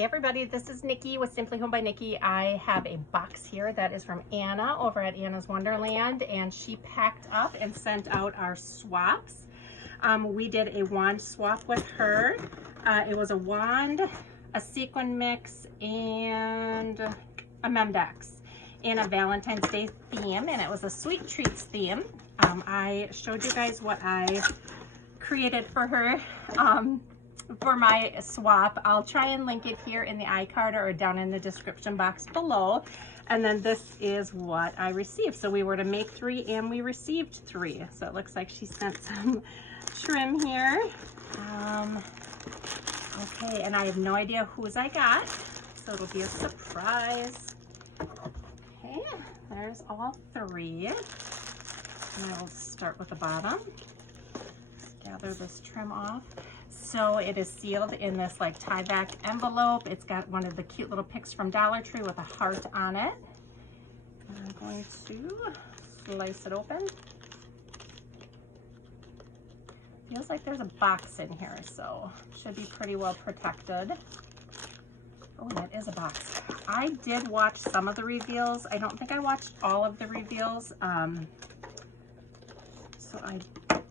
Hey everybody, this is Nikki with Simply Home by Nikki. I have a box here that is from Anna over at Anna's Wonderland, and she packed up and sent out our swaps. We did a wand swap with her. It was a wand, a sequin mix, and a Memdex in a Valentine's Day theme, and it was a sweet treats theme. I showed you guys what I created for her. For my swap. I'll try and link it here in the iCard or down in the description box below. And then this is what I received. So we were to make 3 and we received 3. So it looks like she sent some trim here. Okay, and I have no idea whose I got, so it'll be a surprise. Okay, there's all 3. And I'll start with the bottom. Gather this trim off. So it is sealed in this like tie back envelope. It's got one of the cute little pics from Dollar Tree with a heart on it. And I'm going to slice it open. Feels like there's a box in here, so should be pretty well protected. Oh, that is a box. I did watch some of the reveals. I don't think I watched all of the reveals. So I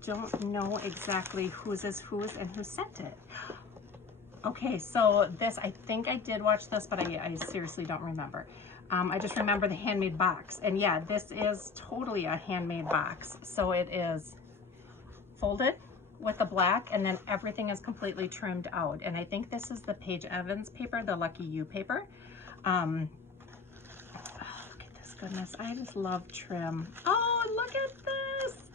don't know exactly whose is whose and who sent it. Okay, so this, I think I did watch this, but I seriously don't remember. I just remember the handmade box. And yeah, this is totally a handmade box. So it is folded with the black, and then everything is completely trimmed out. And I think this is the Paige Evans paper, the Lucky You paper. Oh, look at this goodness. I just love trim. Oh, look at this.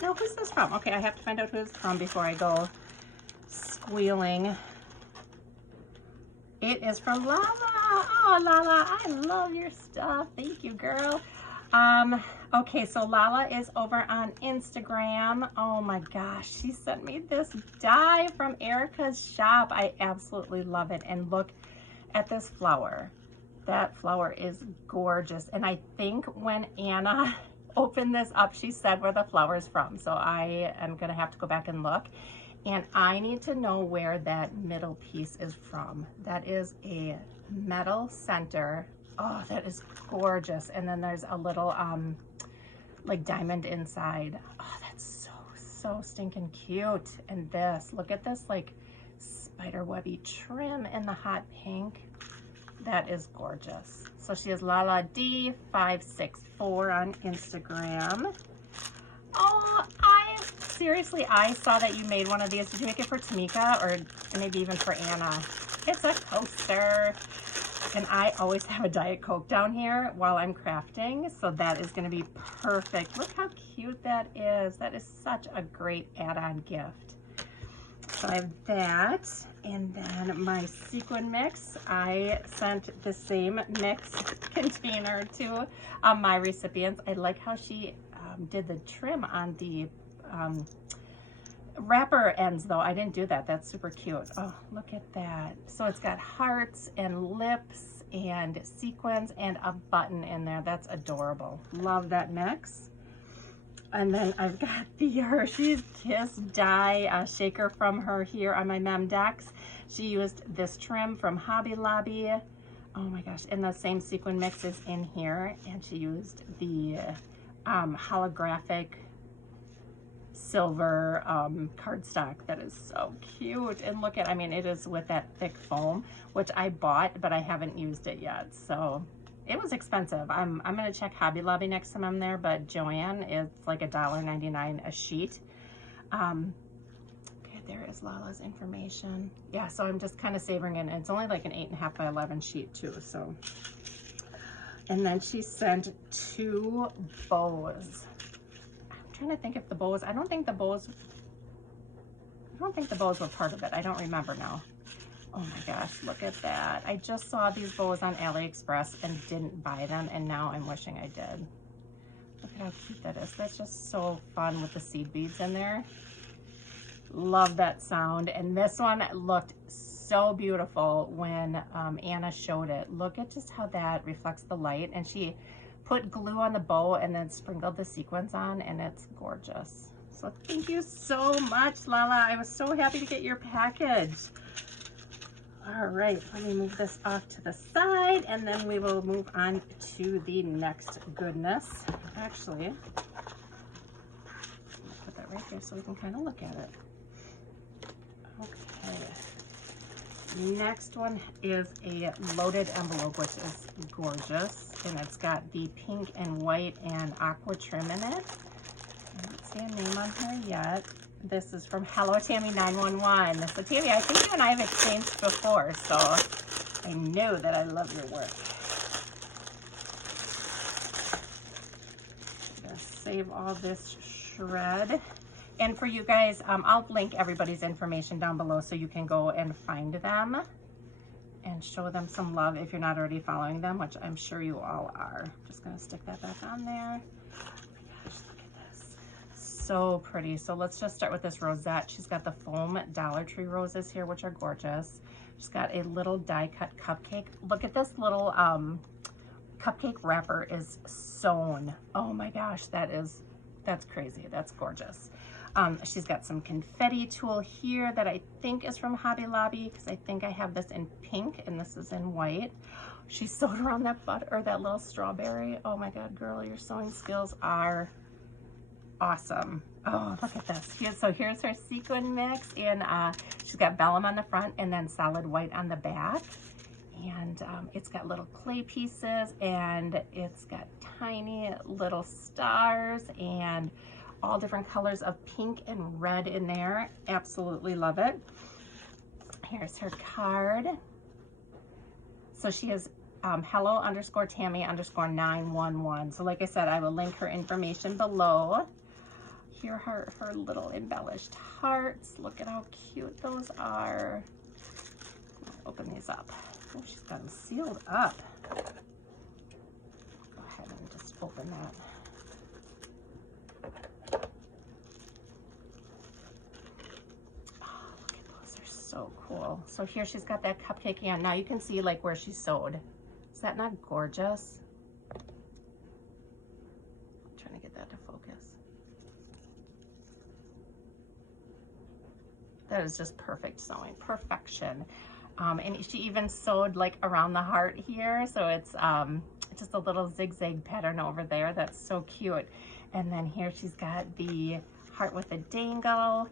Now, who's this from? Okay, I have to find out who it's from before I go squealing. It is from Lala. Oh, Lala, I love your stuff. Thank you, girl. Okay, so Lala is over on Instagram. Oh my gosh, she sent me this die from Erica's shop. I absolutely love it. And look at this flower. That flower is gorgeous. And I think when Anna opened this up, she said where the flower's from. So I am gonna have to go back and look. And I need to know where that middle piece is from. That is a metal center. Oh, that is gorgeous. And then there's a little like diamond inside. Oh, that's so stinking cute. And this, look at this like spider webby trim in the hot pink. That is gorgeous. So she is Lala D564 on Instagram. Oh, seriously, I saw that you made one of these. Did you make it for Tamika or maybe even for Anna? It's a coaster. And I always have a Diet Coke down here while I'm crafting. So that is going to be perfect. Look how cute that is. That is such a great add-on gift. So I have that. And then my sequin mix. I sent the same mix container to my recipients. I like how she did the trim on the wrapper ends though. I didn't do that. That's super cute. Oh, look at that. So it's got hearts and lips and sequins and a button in there. That's adorable. Love that mix. And then I've got the Hershey's Kiss die shaker from her here on my Memdex. She used this trim from Hobby Lobby. Oh my gosh. And the same sequin mix is in here. And she used the holographic silver cardstock. That is so cute. And look at, I mean, it is with that thick foam, which I bought, but I haven't used it yet. So it was expensive. I'm going to check Hobby Lobby next time I'm there, but Joann is like $1.99 a sheet. Okay, there is Lala's information. Yeah, so I'm just kind of savoring it. And it's only like an 8.5 by 11 sheet too, so. And then she sent 2 bows. I'm trying to think if the bows, I don't think the bows were part of it. I don't remember now. Oh my gosh, look at that. I just saw these bows on AliExpress and didn't buy them, and now I'm wishing I did. Look at how cute that is. That's just so fun with the seed beads in there. Love that sound. And this one looked so beautiful when Anna showed it. Look at just how that reflects the light. And she put glue on the bow and then sprinkled the sequins on, and it's gorgeous. So thank you so much, Lala. I was so happy to get your package. All right, let me move this off to the side and then we will move on to the next goodness. Actually, put that right here so we can kind of look at it. Okay. Next one is a loaded envelope, which is gorgeous. And it's got the pink and white and aqua trim in it. I don't see a name on here yet. This is from Hello Tammy 911. So Tammy, I think you and I have exchanged before, so I know that I love your work. I'm gonna save all this shred. And for you guys, I'll link everybody's information down below so you can go and find them and show them some love if you're not already following them, which I'm sure you all are. Just gonna stick that back on there. So pretty. So let's just start with this rosette. She's got the foam Dollar Tree roses here, which are gorgeous. She's got a little die cut cupcake. Look at this little cupcake wrapper is sewn. Oh my gosh, that's crazy. That's gorgeous. She's got some confetti tulle here that I think is from Hobby Lobby because I think I have this in pink and this is in white. She sewed around that butter or that little strawberry. Oh my God, girl, your sewing skills are awesome. Oh, look at this. Here's her sequin mix, and she's got vellum on the front and then solid white on the back. And it's got little clay pieces and it's got tiny little stars and all different colors of pink and red in there. Absolutely love it. Here's her card. So she is hello_Tammy_911. So like I said, I will link her information below. Here are her little embellished hearts. Look at how cute those are. I'll open these up. Oh, she's got them sealed up. Go ahead and just open that. Oh, look at those. They're so cool. So here she's got that cupcake hand. Now you can see like where she sewed. Is that not gorgeous? I'm trying to get that to focus. That is just perfect sewing, perfection. And she even sewed like around the heart here. So it's just a little zigzag pattern over there. That's so cute. And then here she's got the heart with a dangle.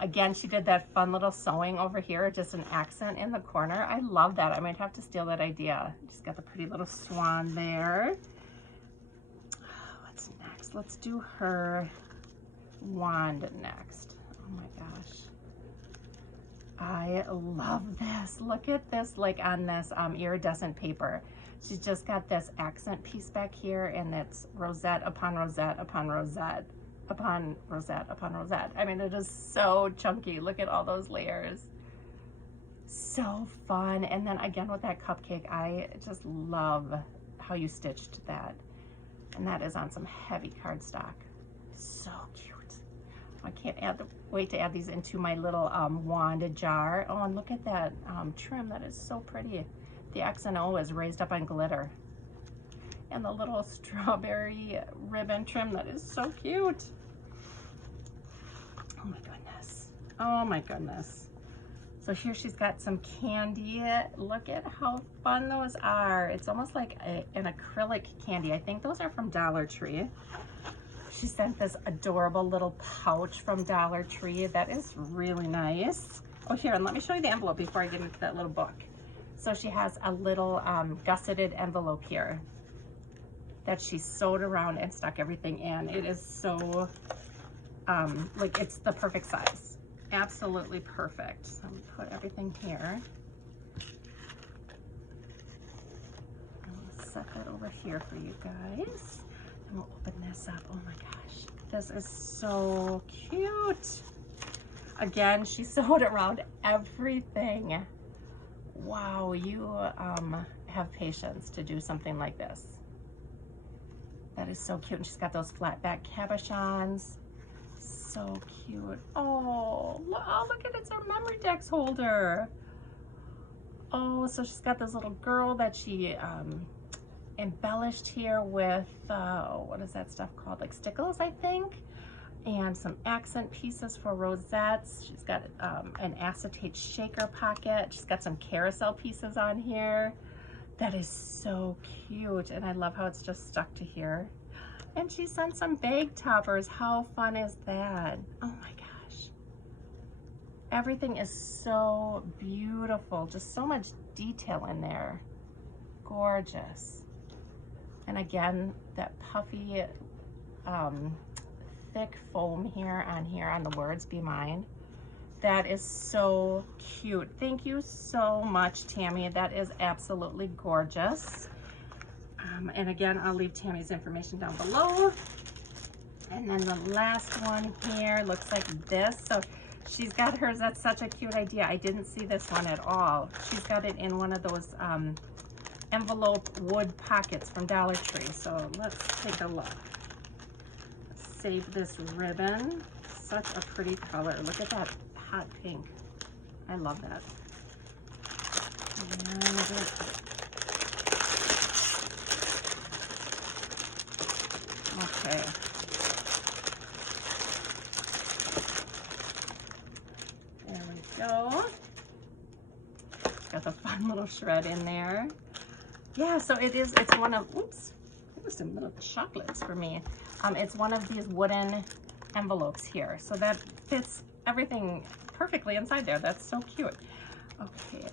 Again, she did that fun little sewing over here, just an accent in the corner. I love that. I might have to steal that idea. She's got the pretty little swan there. What's next? Let's do her wand next. Oh my gosh. I love this. Look at this, like on this iridescent paper. She's just got this accent piece back here, and it's rosette upon rosette upon rosette upon rosette upon rosette. I mean, it is so chunky. Look at all those layers. So fun. And then again with that cupcake, I just love how you stitched that. And that is on some heavy cardstock. So cute. I can't wait to add these into my little wand jar. Oh, and look at that trim. That is so pretty. The X and O is raised up on glitter. And the little strawberry ribbon trim. That is so cute. Oh my goodness. Oh my goodness. So here she's got some candy. Look at how fun those are. It's almost like an acrylic candy. I think those are from Dollar Tree. She sent this adorable little pouch from Dollar Tree. That is really nice. Oh, here, and let me show you the envelope before I get into that little book. So she has a little gusseted envelope here that she sewed around and stuck everything in. It is so, like it's the perfect size. Absolutely perfect. So I'm gonna put everything here. I'll set that over here for you guys. And we'll open this up. Oh my gosh, this is so cute. Again, she sewed around everything. Wow, you have patience to do something like this. That is so cute. And she's got those flat back cabochons. So cute. Oh, look at it. It's her memory decks holder. Oh, so she's got this little girl that she embellished here with, what is that stuff called? Like stickles, I think. and some accent pieces for rosettes. She's got an acetate shaker pocket. She's got some carousel pieces on here. That is so cute, and I love how it's just stuck to here. And she sent some bag toppers. How fun is that? Oh my gosh. Everything is so beautiful. Just so much detail in there. Gorgeous. And again, that puffy, thick foam here on the words Be Mine. That is so cute. Thank you so much, Tammy. That is absolutely gorgeous. And again, I'll leave Tammy's information down below. And then the last one here looks like this. So she's got hers. That's such a cute idea. I didn't see this one at all. She's got it in one of those envelope wood pockets from Dollar Tree. So let's take a look. Save this ribbon. Such a pretty color. Look at that hot pink. I love that. Okay. There we go. Got the fun little shred in there. Yeah, so it's one of, oops, there was some little chocolates for me. It's one of these wooden envelopes here. So that fits everything perfectly inside there. That's so cute. Okay,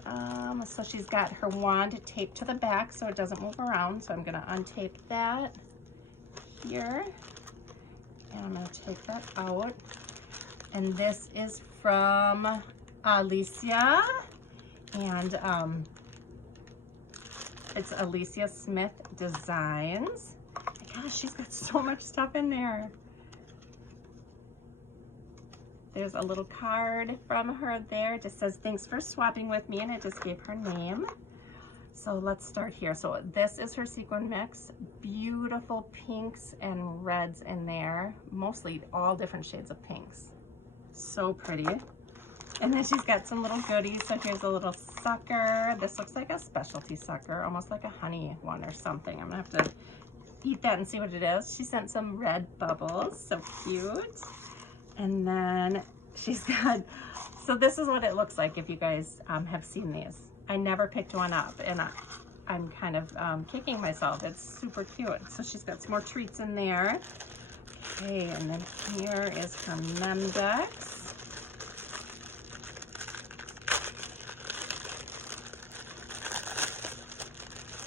so she's got her wand taped to the back so it doesn't move around. So I'm gonna untape that here. And I'm gonna take that out. And this is from Alicia. And it's Alicia Smith Designs. Gosh, she's got so much stuff in there. There's a little card from her there. It just says, thanks for swapping with me, and it just gave her name. So let's start here. So this is her sequin mix. Beautiful pinks and reds in there. Mostly all different shades of pinks. So pretty. And then she's got some little goodies. So here's a little sucker. This looks like a specialty sucker, almost like a honey one or something. I'm gonna have to eat that and see what it is. She sent some red bubbles, so cute. And then she's got, so this is what it looks like if you guys have seen these. I never picked one up, and I'm kind of kicking myself. It's super cute. So she's got some more treats in there. Okay, and then here is her Memdex.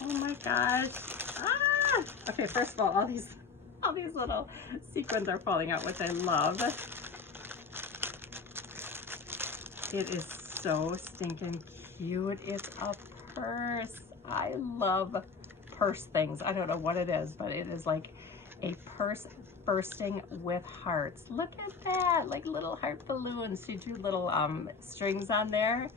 Oh my gosh. Ah! Okay, first of all these little sequins are falling out, which I love. It is so stinking cute. It's a purse. I love purse things. I don't know what it is, but it is like a purse bursting with hearts. Look at that, like little heart balloons. She drew little strings on there,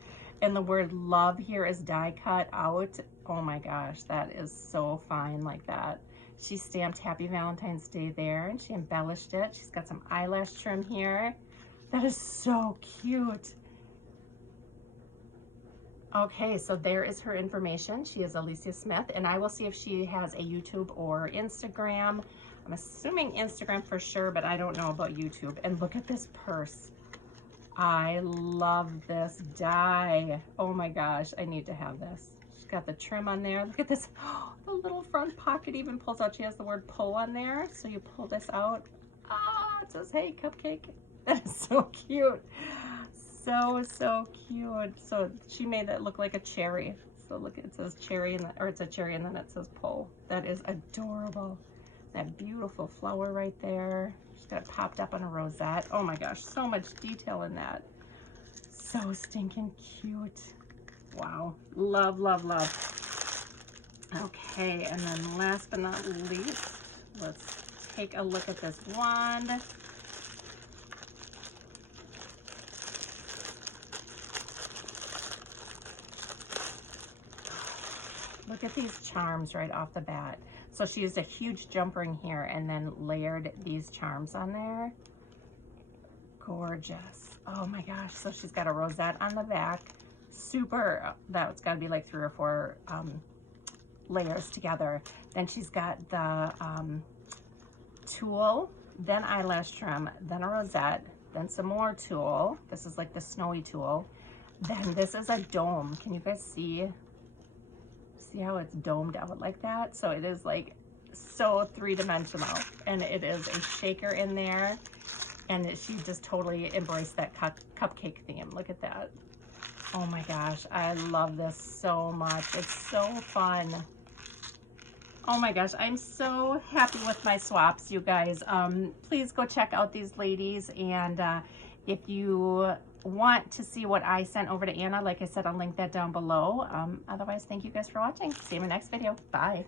and the word love here is die cut out. Oh my gosh, that is so fine like that. She stamped Happy Valentine's Day there, and she embellished it. She's got some eyelash trim here. That is so cute. Okay, so there is her information. She is Alicia Smith, and I will see if she has a YouTube or Instagram. I'm assuming Instagram for sure, but I don't know about YouTube. And look at this purse. I love this die. Oh my gosh, I need to have this. She's got the trim on there. Look at this. Oh, the little front pocket even pulls out. She has the word pull on there. So you pull this out. Ah, it says, hey, cupcake. That is so cute. So cute. So she made that look like a cherry. So look, it says cherry, or it's a cherry, and then it says pull. That is adorable. That beautiful flower right there. She's got it popped up on a rosette. Oh my gosh, so much detail in that. So stinking cute. Wow, love, love, love. Okay, and then last but not least, let's take a look at this wand. Look at these charms right off the bat. So she used a huge jump ring here and then layered these charms on there. Gorgeous. Oh my gosh. So she's got a rosette on the back. Super, that's got to be like 3 or 4 layers together. Then she's got the tulle then eyelash trim, then a rosette, then some more tulle. This is like the snowy tulle. Then this is a dome. Can you guys see? See how it's domed out like that? So it is like so three-dimensional, and it is a shaker in there, and she just totally embraced that cupcake theme. Look at that. Oh my gosh, I love this so much. It's so fun. Oh my gosh, I'm so happy with my swaps, you guys. Please go check out these ladies, and if you want to see what I sent over to Anna, like I said, I'll link that down below. Otherwise, thank you guys for watching. See you in my next video. Bye.